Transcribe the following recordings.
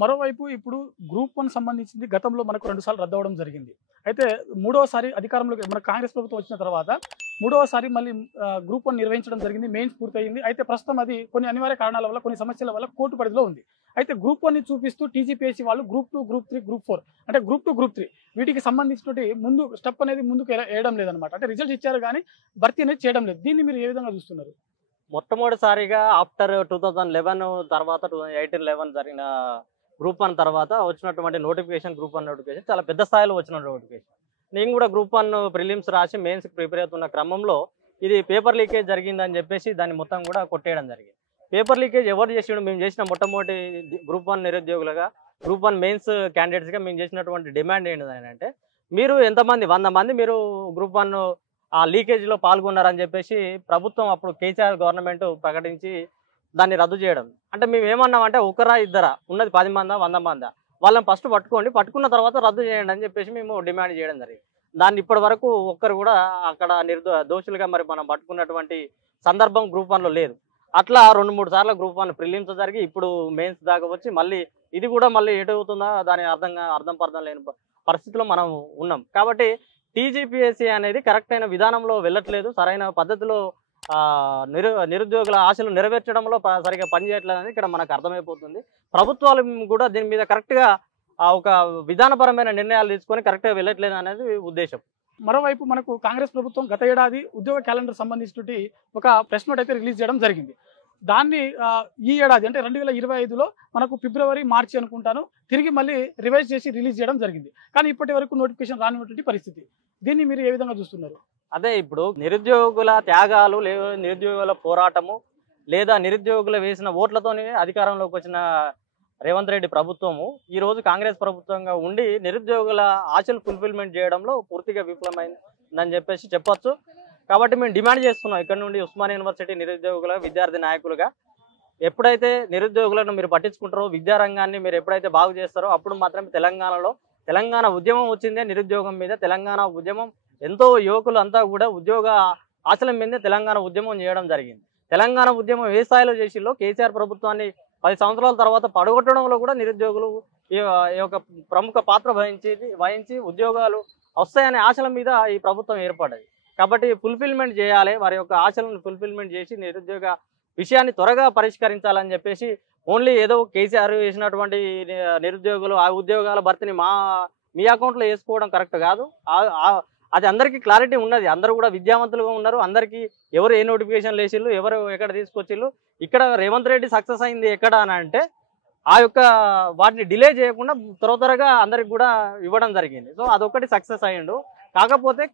మరోవైపు ఇప్పుడు గ్రూప్ 1 సంబంధించింది గతంలో మనకు 2 సార్లు రద్దు అవ్వడం జరిగింది. అయితే మూడోసారి అధికారంలోకి మన కాంగ్రెస్ ప్రభుత్వం వచ్చిన తర్వాత మూడోసారి మళ్ళీ గ్రూప్ 1 నిర్వహించడం జరిగింది. మెయిన్స్ పూర్తయింది. అయితే ప్రస్తుతం అది కొన్ని అనివార్య కారణాల వల్ల, కొన్ని సమస్యల వల్ల కోర్టు పరిధిలో ఉంది. అయితే గ్రూప్ 1ని చూపిస్తూ టీజీపీఎస్సీ వాళ్ళు గ్రూప్ 2, గ్రూప్ 3, గ్రూప్ 4 అంటే గ్రూప్ 2, గ్రూప్ 3 వీటికి సంబంధించినటువంటి ముందు స్టెప్ అనేది ముందుకు వేయడం లేదనమాట. అంటే రిజల్ట్స్ ఇచ్చారు కానీ భర్తీ అనేది చేయడం లేదు. దీన్ని మీరు ఏ విధంగా చూస్తున్నారు? మొట్టమొదటిసారిగా ఆఫ్టర్ 2011 తర్వాత 2018-11 జరిగిన గ్రూప్ 1 తర్వాత వచ్చినటువంటి నోటిఫికేషన్, గ్రూప్ 1 నోటిఫికేషన్ చాలా పెద్ద స్థాయిలో వచ్చిన నోటిఫికేషన్. నేను కూడా గ్రూప్ 1 ప్రిలిమ్స్ రాసి మెయిన్స్కి ప్రిపేర్ అవుతున్న క్రమంలో ఇది పేపర్ లీకేజ్ జరిగిందని చెప్పేసి దాన్ని మొత్తం కూడా కొట్టేయడం జరిగింది. పేపర్ లీకేజ్ ఎవరు చేసిండు? మేము చేసిన మొట్టమొదటి గ్రూప్ 1 నిరుద్యోగులుగా, గ్రూప్ 1 మెయిన్స్ క్యాండిడేట్స్గా మేము చేసినటువంటి డిమాండ్ ఏంటంటే, మీరు ఎంతమంది 100 మంది మీరు గ్రూప్ 1 ఆ లీకేజ్లో పాల్గొన్నారని చెప్పేసి ప్రభుత్వం అప్పుడు కేసీఆర్ గవర్నమెంట్ ప్రకటించి దాన్ని రద్దు చేయడం. అంటే మేము ఏమన్నామంటే ఒకరా ఇద్దరా ఉన్నది 10 మందా 100 మందా వాళ్ళని ఫస్ట్ పట్టుకోండి, పట్టుకున్న తర్వాత రద్దు చేయండి అని చెప్పేసి మేము డిమాండ్ చేయడం జరిగింది. దాన్ని ఇప్పటి వరకు ఒక్కరు కూడా అక్కడ దోషులుగా మరి మనం పట్టుకున్నటువంటి సందర్భం గ్రూప్ 1లో లేదు. అట్లా 2-3 సార్లు గ్రూప్ 1 ప్రిలిమ్స్ జరిగి ఇప్పుడు మెయిన్స్ దాకా వచ్చి మళ్ళీ ఇది కూడా మళ్ళీ ఎటు అవుతుందా దాని అర్థం పర్థం లేని పరిస్థితిలో మనం ఉన్నాం. కాబట్టి టీజీపీఎస్సీ అనేది కరెక్ట్ అయిన విధానంలో వెళ్ళట్లేదు, సరైన పద్ధతిలో నిరుద్యోగుల ఆశలు నెరవేర్చడంలో సరిగా పనిచేయట్లేదని ఇక్కడ మనకు అర్థమైపోతుంది. ప్రభుత్వాలు కూడా దీని మీద కరెక్ట్గా ఒక విధానపరమైన నిర్ణయాలు తీసుకొని కరెక్ట్గా వెళ్ళట్లేదు అనేది ఉద్దేశం. మరోవైపు మనకు కాంగ్రెస్ ప్రభుత్వం గత ఏడాది ఉద్యోగ క్యాలెండర్ సంబంధించి ఒక ప్రెస్ నోట్ అయితే రిలీజ్ చేయడం జరిగింది. దాన్ని ఈ ఏడాది అంటే 2025లో మనకు ఫిబ్రవరి, మార్చి అనుకుంటాను తిరిగి మళ్ళీ రివైజ్ చేసి రిలీజ్ చేయడం జరిగింది. కానీ ఇప్పటి వరకు నోటిఫికేషన్ రానిటువంటి పరిస్థితి. దీన్ని మీరు ఏ విధంగా చూస్తున్నారు? అదే ఇప్పుడు నిరుద్యోగుల త్యాగాలు, నిరుద్యోగుల పోరాటము, లేదా నిరుద్యోగుల వేసిన ఓట్లతోనే అధికారంలోకి వచ్చిన రేవంత్ రెడ్డి ప్రభుత్వము ఈరోజు కాంగ్రెస్ ప్రభుత్వంగా ఉండి నిరుద్యోగుల ఆశలు ఫుల్ఫిల్మెంట్ చేయడంలో పూర్తిగా విఫలమైందని చెప్పేసి చెప్పొచ్చు. కాబట్టి మేము డిమాండ్ చేస్తున్నాం ఇక్కడ నుండి ఉస్మానియా యూనివర్సిటీ నిరుద్యోగుల విద్యార్థి నాయకులుగా, ఎప్పుడైతే నిరుద్యోగులను మీరు పట్టించుకుంటారో, విద్యారంగాన్ని మీరు ఎప్పుడైతే బాగు చేస్తారో అప్పుడు మాత్రమే తెలంగాణ ఉద్యమం వచ్చిందే నిరుద్యోగం మీద. తెలంగాణ ఉద్యమం ఎంతో యువకులు అంతా కూడా ఉద్యోగ ఆశల మీదే తెలంగాణ ఉద్యమం చేయడం జరిగింది. తెలంగాణ ఉద్యమం ఏ స్థాయిలో చేసిల్లో కేసీఆర్ ప్రభుత్వాన్ని 10 సంవత్సరాల తర్వాత పడగొట్టడంలో కూడా నిరుద్యోగులు ఈ యొక్క ప్రముఖ పాత్ర వహించి ఉద్యోగాలు వస్తాయనే ఆశల మీద ఈ ప్రభుత్వం ఏర్పడ్డది. కాబట్టి ఫుల్ఫిల్మెంట్ చేయాలి, వారి యొక్క ఆశలను ఫుల్ఫిల్మెంట్ చేసి నిరుద్యోగ విషయాన్ని త్వరగా పరిష్కరించాలని చెప్పేసి ఓన్లీ ఏదో కేసీఆర్ వేసినటువంటి నిరుద్యోగులు ఆ ఉద్యోగాల భర్తీని మీ అకౌంట్లో వేసుకోవడం కరెక్ట్ కాదు. అది అందరికీ క్లారిటీ ఉన్నది. అందరూ కూడా విద్యావంతులుగా ఉన్నారు. అందరికీ ఎవరు ఏ నోటిఫికేషన్ వేసిళ్ళు, ఎవరు ఎక్కడ తీసుకొచ్చిళ్ళు. ఇక్కడ రేవంత్ రెడ్డి సక్సెస్ అయింది ఎక్కడ అని అంటే ఆ యొక్క వాటిని డిలే చేయకుండా త్వరగా అందరికి కూడా ఇవ్వడం జరిగింది. సో అదొకటి సక్సెస్ అయ్యిండు. కాకపోతే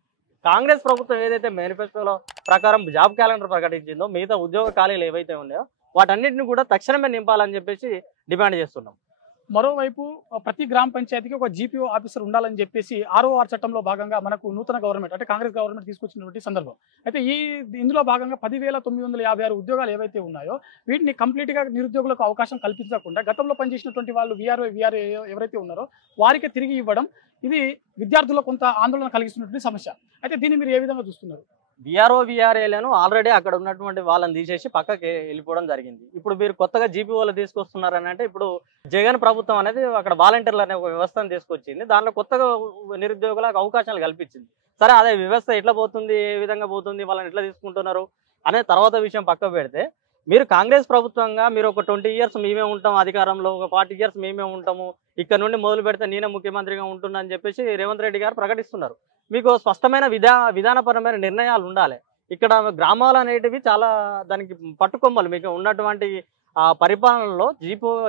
కాంగ్రెస్ ప్రభుత్వం ఏదైతే మేనిఫెస్టోలో ప్రకారం జాబ్ క్యాలెండర్ ప్రకటించిందో మిగతా ఉద్యోగ ఖాళీలు ఏవైతే ఉన్నాయో వాటన్నిటిని కూడా తక్షణమే నింపాలని చెప్పేసి డిమాండ్ చేస్తున్నాం. మరోవైపు ప్రతి గ్రామ పంచాయతీకి ఒక జీపీఓ ఆఫీసర్ ఉండాలని చెప్పేసి ROR చట్టంలో భాగంగా మనకు నూతన గవర్నమెంట్ అంటే కాంగ్రెస్ గవర్నమెంట్ తీసుకొచ్చినటువంటి సందర్భం. అయితే ఇందులో భాగంగా 10,956 ఉద్యోగాలు ఏవైతే ఉన్నాయో వీటిని కంప్లీట్గా నిరుద్యోగులకు అవకాశం కల్పించకుండా గతంలో పనిచేసినటువంటి వాళ్ళు VRO ఎవరైతే ఉన్నారో వారికి తిరిగి ఇవ్వడం ఇది విద్యార్థులకు కొంత ఆందోళన కలిగిస్తున్నటువంటి సమస్య. అయితే దీన్ని మీరు ఏ విధంగా చూస్తున్నారు? VRAలను ఆల్రెడీ అక్కడ ఉన్నటువంటి వాళ్ళని తీసేసి పక్కకి వెళ్ళిపోవడం జరిగింది. ఇప్పుడు మీరు కొత్తగా జీపీఓలు తీసుకొస్తున్నారని అంటే ఇప్పుడు జగన్ ప్రభుత్వం అనేది అక్కడ వాలంటీర్లు అనే ఒక వ్యవస్థను తీసుకొచ్చింది. దానిలో కొత్తగా నిరుద్యోగులకు అవకాశాలు కల్పించింది. సరే అదే వ్యవస్థ ఎట్లా పోతుంది, ఏ విధంగా పోతుంది, వాళ్ళని ఎట్లా తీసుకుంటున్నారు అనే తర్వాత విషయం పక్క పెడితే మీరు కాంగ్రెస్ ప్రభుత్వంగా మీరు ఒక 20 years మేమే ఉంటాం అధికారంలో, ఒక 40 years మేమే ఉంటాము, ఇక్కడ నుండి మొదలు పెడితే నేనే ముఖ్యమంత్రిగా ఉంటున్నా అని చెప్పేసి రేవంత్ రెడ్డి గారు ప్రకటిస్తున్నారు. మీకు స్పష్టమైన విధానపరమైన నిర్ణయాలు ఉండాలి. ఇక్కడ గ్రామాలు అనేటివి చాలా దానికి పట్టుకొమ్మలు. మీకు ఉన్నటువంటి పరిపాలనలో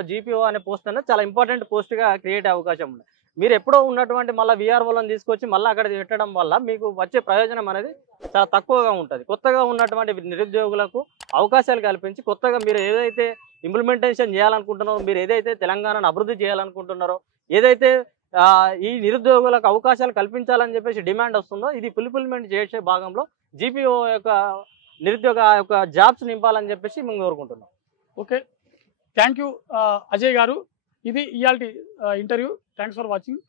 జీపీఓ అనే పోస్ట్ అనేది చాలా ఇంపార్టెంట్ పోస్ట్గా క్రియేట్ అయ్యే అవకాశం ఉంది. మీరు ఎప్పుడో ఉన్నటువంటి మళ్ళీ VROలను తీసుకొచ్చి మళ్ళీ అక్కడ పెట్టడం వల్ల మీకు వచ్చే ప్రయోజనం అనేది చాలా తక్కువగా ఉంటుంది. కొత్తగా ఉన్నటువంటి నిరుద్యోగులకు అవకాశాలు కల్పించి కొత్తగా మీరు ఏదైతే ఇంప్లిమెంటేషన్ చేయాలనుకుంటున్నారో, మీరు ఏదైతే తెలంగాణను అభివృద్ధి చేయాలనుకుంటున్నారో, ఏదైతే ఈ నిరుద్యోగులకు అవకాశాలు కల్పించాలని చెప్పేసి డిమాండ్ వస్తుందో ఇది ఫుల్ఫిల్మెంట్ చేసే భాగంలో జీపీఓ యొక్క నిరుద్యోగ యొక్క జాబ్స్ నింపాలని చెప్పేసి మేము కోరుకుంటున్నాం. ఓకే, థ్యాంక్ యూ అజయ్ గారు. ఇది ఇయాల్టి ఇంటర్వ్యూ. Thanks for watching.